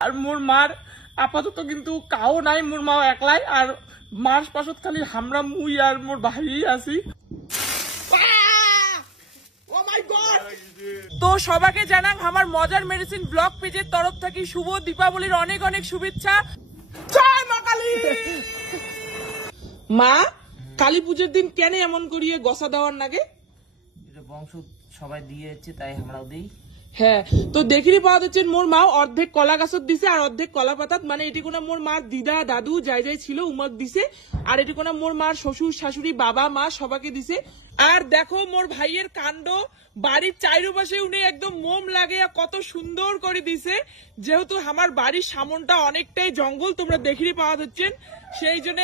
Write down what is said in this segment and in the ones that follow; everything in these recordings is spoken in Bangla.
আর মোর মার আপাতত কিন্তু কাও নাই, মোর মা একলাই। আর মার পাশত খালি হামরা মুই আর মোর ভাই আছি। তো সবাইকে জানাং আমার মজার মেডিসিন ব্লগ পেজের তরফ থেকে শুভ দীপাবলির অনেক অনেক শুভেচ্ছা। জয় মা কালী। মা কালী পুজোর দিন কেন এমন করিয়ে গসা দেওয়ার নাগে? এটা বংশ সবাই দিয়েছে তাই আমরাও দিই। হ্যাঁ, তো দেখিরি পাওয়া যাচ্ছে মোর মা অর্ধেক কলা গাছত দিছে আর অর্ধেক কলা পাতাত, মানে এটি কোনা মোর মার দিদা দাদু যাই যাই ছিল উমক দিছে। আর এটি কোনা মোর মার শ্বশুর শাশুড়ি বাবা মা সবাইকে দিছে। আর দেখো মোর ভাইয়ের কাণ্ড, বাড়ির চারিপাশে উনি একদম মোম লাগে কত সুন্দর করে দিছে। যেহেতু আমার বাড়ির সামনটা অনেকটাই জঙ্গল, তোমরা দেখিরি পাওয়া যাচ্ছেন, সেই জন্য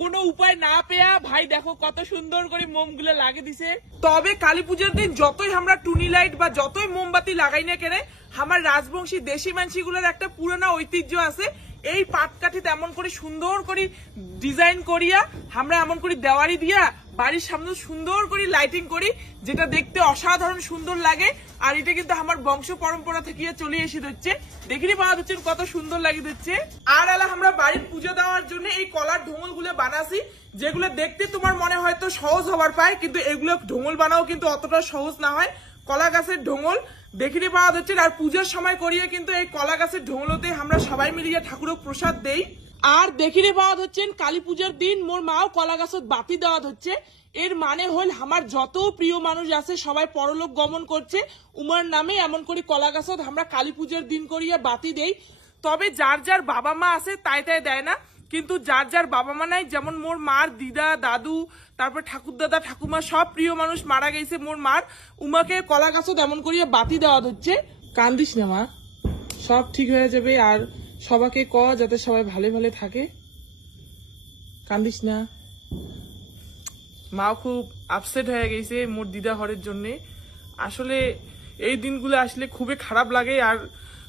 কোনো উপায় না পেয়া ভাই দেখো কত সুন্দর করে মোম গুলো লাগিয়ে দিছে। তবে কালী পুজোর দিন যতই আমরা টুনি লাইট বা যতই মোমবাতি লাগাই না কেন, আমার রাজবংশী দেশি মানসি গুলোর একটা পুরোনো ঐতিহ্য আছে। এই পাটকাঠিতে এমন করে সুন্দর করে ডিজাইন করিয়া আমরা এমন করে দেওয়ারি দিয়া বাড়ির সামনে সুন্দর করে লাইটিং করি, যেটা দেখতে অসাধারণ সুন্দর লাগে। আর এটা কিন্তু আমার বংশ পরম্পরা থেকে চলে এসে হচ্ছে, দেখিনি পাওয়া যাচ্ছে কত সুন্দর লাগে দিচ্ছে। আর এলা আমরা বাড়ির পুজো দেওয়ার জন্য এই কলার ঢোঙল গুলো বানাছি, যেগুলো দেখতে তোমার মনে হয়তো সহজ হবার পায়, কিন্তু এগুলো ঢোঙল বানাও কিন্তু অতটা সহজ না হয়। কলা গাছের ঢোঙল দেখিনি পাওয়া যাচ্ছে। আর পুজোর সময় করিয়ে কিন্তু এই কলা গাছের ঢোঙলতে আমরা সবাই মিলিয়ে ঠাকুরের প্রসাদ দেই। আর দেখিরে পাওয়া হচ্ছেন কালী পূজার দিন মোর মাও কলা গাছত বাতি দেওয়া হচ্ছে। এর মানে হল আমার যত প্রিয় মানুষ আছে সবাই পরলোক গমন করছে উমার নামে, এমন করে কলা গাছত আমরা কালী পূজার দিন করিয়া বাতি দেই। তবে যার যার বাবা মা আছে তাই তাই দেয় না, কিন্তু যার যার বাবা মা নাই, যেমন মোর মার দিদা দাদু তারপর ঠাকুর দাদা ঠাকুমা সব প্রিয় মানুষ মারা গেছে মোর মার, উমাকে কলা গাছত এমন করিয়া বাতি দেওয়া হচ্ছে। কান্দিস না মা, সব ঠিক হয়ে যাবে। আর সবাইকে ক যাতে সবাই ভালো ভালো থাকে, কান্দিস না। মাও খুব আপসেট হয়ে গেছে মোর দিদা হরের জন্য। আসলে এই দিনগুলো আসলে খুবই খারাপ লাগে আর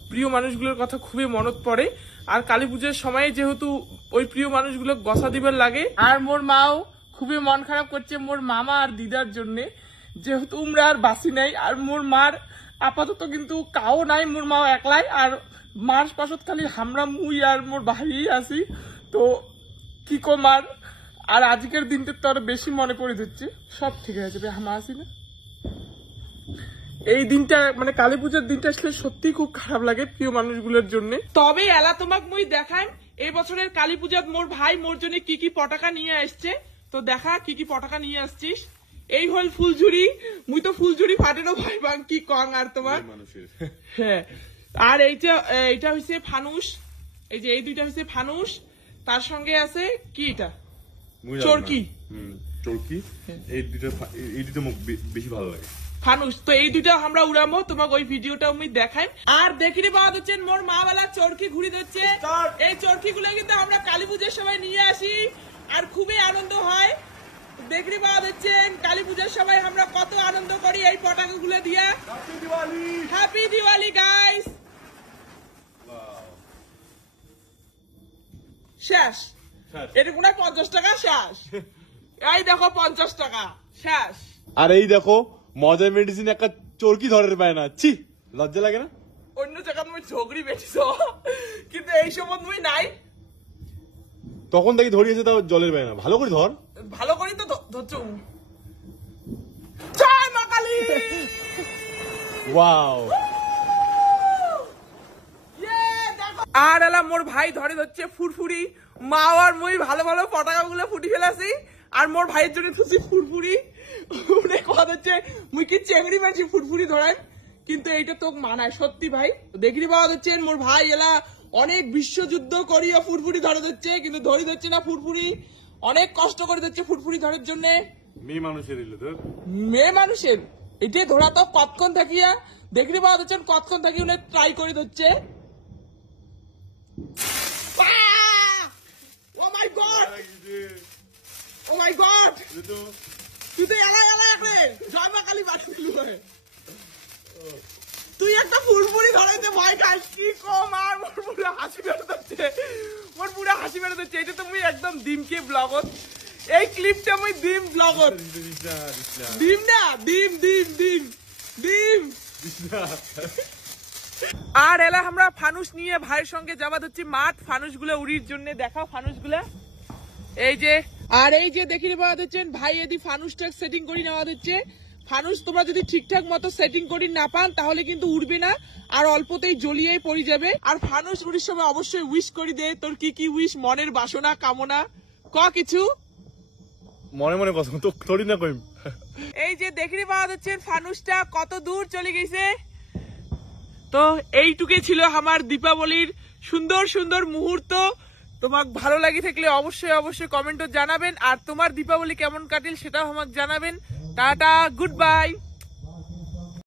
প্রিয় মানুষগুলোর কথা খুবই মনত পড়ে। আর কালী পুজোর সময় যেহেতু ওই প্রিয় মানুষগুলো গসা দিবার লাগে, আর মোর মাও খুবই মন খারাপ করছে মোর মামা আর দিদার জন্য, যেহেতু উমরা আর বাসি নাই। আর মোর মার আপাতত কিন্তু কাও নাই, মোর মাও একলাই। আর মার পাশত খালি হামরা মুই আর মোর ভাই আছি। তো কি কমার, আর আজকের দিনটা তো আরো বেশি মনে পড়ে যাচ্ছে। সব ঠিক হয়ে যাবে, হামা আছি না। এই দিনটা মানে কালী পুজোর দিনটা আসলে সত্যি খুব খারাপ লাগে প্রিয় মানুষগুলোর জন্য। তবে এলা তোমাক মুই দেখাই এই বছরের কালী পূজাত মোর ভাই মোর জন্য কি কি পটাকা নিয়ে আসছে। তো দেখা কি কি পটাকা নিয়ে আসছিস। এই হল ফুলঝুরি, মুই তো ফুলঝুরি ফাটেরও ভাই বাং কি কং আর তোমার। হ্যাঁ, আর এইটা হইছে ফানুস, এই যে এই দুইটা হইছে ফানুস। তার সঙ্গে আছে কি এটা চরকি, চরকি। এই দুটো বেশি ভালো লাগে ফানুস। তো এই দুটা আমরা উড়ামো, তোমাকে ওই ভিডিওটা আমি দেখাই। আর দেখিরে পাওয়া যাচ্ছেন মোর মা বেলা চরকি ঘুরি দিচ্ছে। এই চরকি গুলো কিন্তু আমরা কালী পুজোর সময় নিয়ে আসি আর খুবই আনন্দ হয়। দেখিরে পাওয়া যাচ্ছেন কালী পুজোর সময় আমরা কত আনন্দ করি এই পটাকা গুলো দিয়া। Happy Diwali guys. শেষ এটা কোন 50 টাকা শেষ। এই দেখো 50 টাকা শেষ। আর এই দেখো মজার মেডিসিন একটা চরকি ধরে পায় না, ছি লজ্জা লাগে না? অন্য জায়গা তুমি ঝগড়ি বেটিস, কিন্তু এই সময় তুমি নাই। তখন থেকে ধরিয়েছে তাও জলের পায় না, ভালো করে ধর। ভালো করি তো ধরছো। জয় মা কালী। ওয়াও। আর এলা মোর ভাই ধরে ধরছে ফুরফুরি। মা আর মুই ভালো ভালো পটাকা গুলো ফুটি ফেলাছি আর মোর ভাইয়ের জন্য খুশি ফুরফুরি। কথা হচ্ছে মুই কি চেংড়ি মারছি ফুরফুরি ধরাই, কিন্তু এইটা তো মানায় সত্যি ভাই। দেখিয়ে পাওয়া যাচ্ছে মোর ভাই এলা অনেক বিশ্বযুদ্ধ করিয়া ফুরফুরি ধরে দিচ্ছে, কিন্তু ধরে দিচ্ছে না ফুরফুরি। অনেক কষ্ট করে দিচ্ছে ফুরফুরি ধরার জন্য। মেয়ে মানুষের মেয়ে মানুষের এটাই ধরা তো কতক্ষণ থাকিয়া দেখিয়ে পাওয়া যাচ্ছে কতক্ষণ থাকি উনি ট্রাই করে দিচ্ছে। Oh my god! Oh my god! তুই তো এলাই একলে জয় মা কালী বাড়ি দিলু। তুই একটা ফুলফুলি ধরাইতে ভয় খাস কি কম। আর মোর পুরো হাসি বেরোচ্ছে, মোর পুরো হাসি বেরোচ্ছে। এটা তো মুই একদম ডিমকে ব্লগত, এই ক্লিপটা মুই ডিম ব্লগত। ডিম না ডিম ডিম ডিম ডিম। আর এলা আমরা ফানুস নিয়ে ভাইয়ের সঙ্গে যাওয়া হচ্ছে মাঠ ফানুস গুলো উড়ির জন্য। দেখাও ফানুস গুলা, এই যে। আর এই যে দেখি পাওয়া যাচ্ছেন ভাই এদি ফানুসটা সেটিং করে নেওয়া হচ্ছে। ফানুস তোমরা যদি ঠিকঠাক মতো সেটিং করে না পান তাহলে কিন্তু উড়বে না, আর অল্পতেই জ্বলিয়েই পড়ে যাবে। আর ফানুস উড়ির সময় অবশ্যই উইশ করে দে, তোর কি কি উইশ, মনের বাসনা কামনা ক কিছু। মনে মনে কথা তো থোড়ি না কইম। এই যে দেখতে পাওয়া যাচ্ছে ফানুসটা কত দূর চলে গেছে। তো এইটুকুই ছিল আমার দীপাবলির সুন্দর সুন্দর মুহূর্ত। তোমাক ভালো লাগি থাকলে অবশ্যই অবশ্যই কমেন্টে জানাবেন, আর তোমার দীপাবলি কেমন কাটিল সেটাও আমাকে জানাবেন। Tata, good bye.